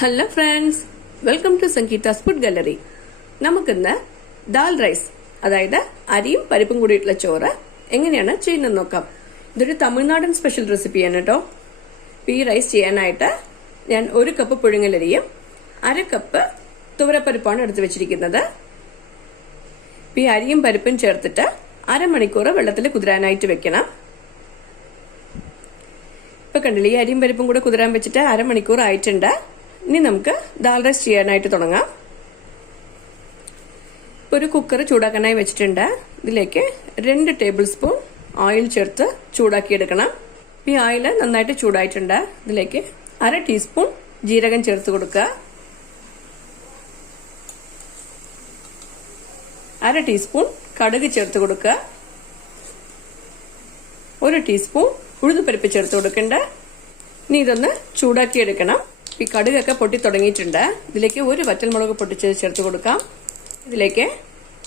Hello friends, welcome to Sangeetha's food gallery. നമുക്കിന്ന് dal rice, അതായത് അരിയും പരിപ്പും കൂടിയിട്ടുള്ള ചോറ് എങ്ങനെയാണ് ചെയ്യുന്നത് നോക്കാം. ഇതൊരു തമിഴ്നാടൻ സ്പെഷ്യൽ റെസിപ്പിയാണ് കേട്ടോ. ഈ റൈസ് ചെയ്യാനായിട്ട് ഞാൻ 1 കപ്പ് പുഴുങ്ങലരിയും 1/2 കപ്പ് തുവരപ്പരിപ്പാണ് എടുത്തു വെച്ചിരിക്കുന്നത്. ഈ അരിയും പരിപ്പും ചേർത്തിട്ട് അരമണിക്കൂർ വെള്ളത്തിൽ കുതിരാനായിട്ട് വെക്കണം. ഇപ്പൊ കണ്ടില്ലേ, ഈ അരിയും പരിപ്പും കൂടെ കുതിരാൻ വെച്ചിട്ട് അരമണിക്കൂർ ആയിട്ടുണ്ട്. ഇനി നമുക്ക് ദാൽ റൈസ് ചെയ്യാനായിട്ട് തുടങ്ങാം. ഒരു കുക്കർ ചൂടാക്കാനായി വെച്ചിട്ടുണ്ട്. ഇതിലേക്ക് 2 ടേബിൾ സ്പൂൺ ഓയിൽ ചേർത്ത് ചൂടാക്കിയെടുക്കണം. ഈ ഓയിൽ നന്നായിട്ട് ചൂടായിട്ടുണ്ട്. ഇതിലേക്ക് 1/2 ടീസ്പൂൺ ജീരകം ചേർത്ത് കൊടുക്കുക. 1/2 ടീസ്പൂൺ കടുക് ചേർത്ത് കൊടുക്കുക. 1 ടീസ്പൂൺ ഉഴുന്നുപരിപ്പ് ചേർത്ത് കൊടുക്കണ്ട. ഇനി ഇതൊന്ന് ചൂടാക്കിയെടുക്കണം. ഈ കടുകൊക്കെ പൊട്ടി തുടങ്ങിയിട്ടുണ്ട്. ഇതിലേക്ക് 1 വറ്റൽമുളക് പൊട്ടിച്ച് ചേർത്ത് കൊടുക്കാം. ഇതിലേക്ക്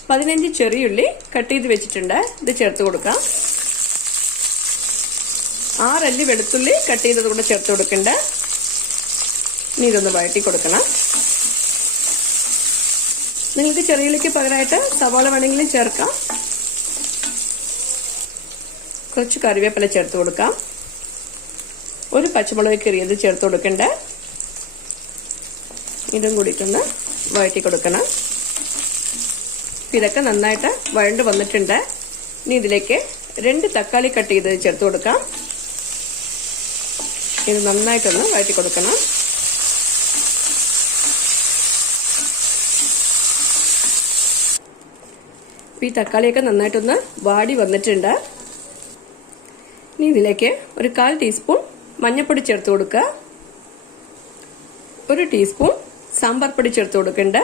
15 ചെറിയുള്ളി കട്ട് ചെയ്ത് വെച്ചിട്ടുണ്ട്, ഇത് ചേർത്ത് കൊടുക്കാം. 6 അല്ലി വെളുത്തുള്ളി കട്ട് ചെയ്തത് കൂടെ ചേർത്ത് കൊടുക്കണ്ട. ഇനി ഇതൊന്ന് വഴറ്റി കൊടുക്കണം. നിങ്ങൾക്ക് ചെറിയുള്ളിക്ക് പകരമായിട്ട് സവാള വേണമെങ്കിലും ചേർക്കാം. കുറച്ച് കറിവേപ്പില ചേർത്ത് കൊടുക്കാം. 1 പച്ചമുളക് കീറിയത് ചേർത്ത് കൊടുക്കണ്ട. ഇതും കൂടിയിട്ടൊന്ന് വഴറ്റി കൊടുക്കണം. ഇതൊക്കെ നന്നായിട്ട് വഴണ്ട് വന്നിട്ടുണ്ട്. ഇനി ഇതിലേക്ക് 2 തക്കാളി കട്ട് ചെയ്ത് ചേർത്ത് കൊടുക്കാം. ഇത് നന്നായിട്ടൊന്ന് വഴറ്റി കൊടുക്കണം. ഈ തക്കാളിയൊക്കെ നന്നായിട്ടൊന്ന് വാടി വന്നിട്ടുണ്ട്. ഇനി ഇതിലേക്ക് 1/4 ടീസ്പൂൺ മഞ്ഞൾപ്പൊടി ചേർത്ത് കൊടുക്കുക. 1 ടീസ്പൂൺ സാമ്പാർ പൊടി ചേർത്ത് കൊടുക്കണ്ട.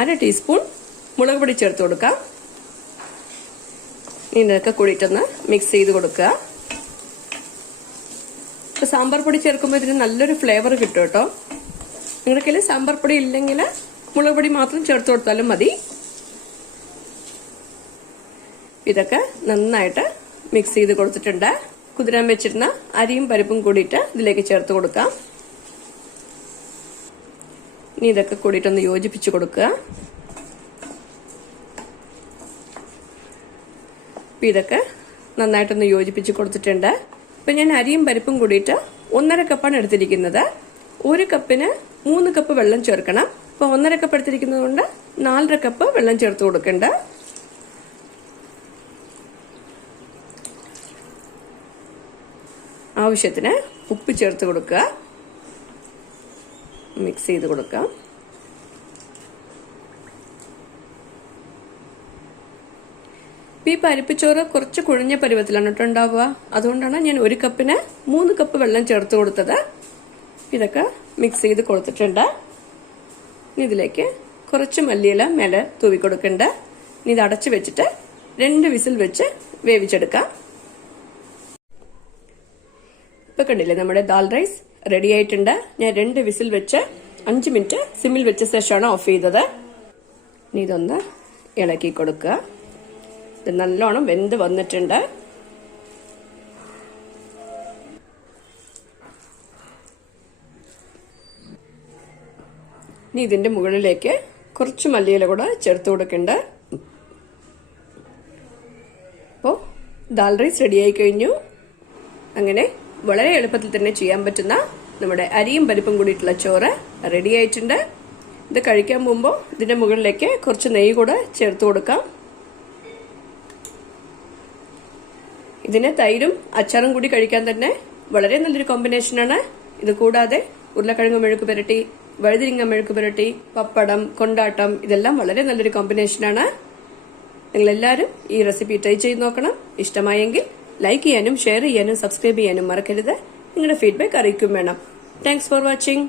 1/2 ടീസ്പൂൺ മുളക് പൊടി ചേർത്ത് കൊടുക്കാം. ഇതൊക്കെ കൂടിയിട്ടൊന്ന് മിക്സ് ചെയ്ത് കൊടുക്കുക. സാമ്പാർ പൊടി ചേർക്കുമ്പോൾ ഇതിന് നല്ലൊരു ഫ്ലേവർ കിട്ടും കേട്ടോ. നിങ്ങളുടെ കയ്യിൽ സാമ്പാർ പൊടി ഇല്ലെങ്കിൽ മുളക് പൊടി മാത്രം ചേർത്ത് കൊടുത്താലും മതി. ഇതൊക്കെ നന്നായിട്ട് മിക്സ് ചെയ്ത് കൊടുത്തിട്ടുണ്ട്. കുതിരാൻ വെച്ചിരുന്ന അരിയും പരിപ്പും കൂടിയിട്ട് ഇതിലേക്ക് ചേർത്ത് കൊടുക്കാം. ഇനി ഇതൊക്കെ കൂടിയിട്ടൊന്ന് യോജിപ്പിച്ച് കൊടുക്കുക. ഇതൊക്കെ നന്നായിട്ടൊന്ന് യോജിപ്പിച്ച് കൊടുത്തിട്ടുണ്ട്. ഇപ്പൊ ഞാൻ അരിയും പരിപ്പും കൂടിയിട്ട് 1.5 കപ്പാണ് എടുത്തിരിക്കുന്നത്. 1 കപ്പിന് 3 കപ്പ് വെള്ളം ചേർക്കണം. അപ്പൊ 1.5 കപ്പ് എടുത്തിരിക്കുന്നത് കൊണ്ട് 4.5 കപ്പ് വെള്ളം ചേർത്ത് കൊടുക്കണ്ട. ആവശ്യത്തിന് ഉപ്പ് ചേർത്ത് കൊടുക്കുക. മിക്സ് ചെയ്ത് കൊടുക്കാം. ഈ പരിപ്പുചോറ് കുറച്ച് കുഴഞ്ഞ പരുവത്തിലാണ് കേട്ടോ ഉണ്ടാവുക. അതുകൊണ്ടാണ് ഞാൻ 1 കപ്പിന് 3 കപ്പ് വെള്ളം ചേർത്ത് കൊടുത്തത്. ഇതൊക്കെ മിക്സ് ചെയ്ത് കൊടുത്തിട്ടുണ്ട്. ഇതിലേക്ക് കുറച്ച് മല്ലിയില മേലെ തൂവി കൊടുക്കണ്ട. ഇത് അടച്ചു വെച്ചിട്ട് 2 വിസിൽ വെച്ച് വേവിച്ചെടുക്കാം. ഇപ്പൊ കണ്ടില്ലേ, നമ്മുടെ ദാൽ റൈസ് റെഡി ആയിട്ടുണ്ട്. ഞാൻ 2 വിസിൽ വെച്ച് 5 മിനിറ്റ് സിമ്മിൽ വെച്ച ശേഷമാണ് ഓഫ് ചെയ്തത്. ഇനി ഇതൊന്ന് ഇളക്കി കൊടുക്കുക. ഇത് നല്ലോണം വെന്ത് വന്നിട്ടുണ്ട്. ഇനി ഇതിന്റെ മുകളിലേക്ക് കുറച്ച് മല്ലിയില കൂടെ ചേർത്ത് കൊടുക്കണ്ട. അപ്പോ ദാൽ റൈസ് റെഡിയായി കഴിഞ്ഞു. അങ്ങനെ വളരെ എളുപ്പത്തിൽ തന്നെ ചെയ്യാൻ പറ്റുന്ന നമ്മുടെ അരിയും പരിപ്പും കൂടിയിട്ടുള്ള ചോറ് റെഡി ആയിട്ടുണ്ട്. ഇത് കഴിക്കാൻ പോകുമ്പോൾ ഇതിന്റെ മുകളിലേക്ക് കുറച്ച് നെയ്യ് കൂടെ ചേർത്ത് കൊടുക്കാം. ഇതിന് തൈരും അച്ചാറും കൂടി കഴിക്കാൻ തന്നെ വളരെ നല്ലൊരു കോമ്പിനേഷനാണ്. ഇത് കൂടാതെ ഉരുളക്കിഴങ്ങ് മെഴുക്ക് പുരട്ടി, വഴുതിരിങ്ങ മെഴുക്ക് പുരട്ടി, പപ്പടം, കൊണ്ടാട്ടം, ഇതെല്ലാം വളരെ നല്ലൊരു കോമ്പിനേഷനാണ്. നിങ്ങളെല്ലാവരും ഈ റെസിപ്പി ട്രൈ ചെയ്ത് നോക്കണം. ഇഷ്ടമായെങ്കിൽ ലൈക്ക് ചെയ്യാനും ഷെയർ ചെയ്യാനും സബ്സ്ക്രൈബ് ചെയ്യാനും മറക്കരുത്. നിങ്ങളുടെ ഫീഡ്ബാക്ക് അറിയിക്കും വേണം. Thanks for watching.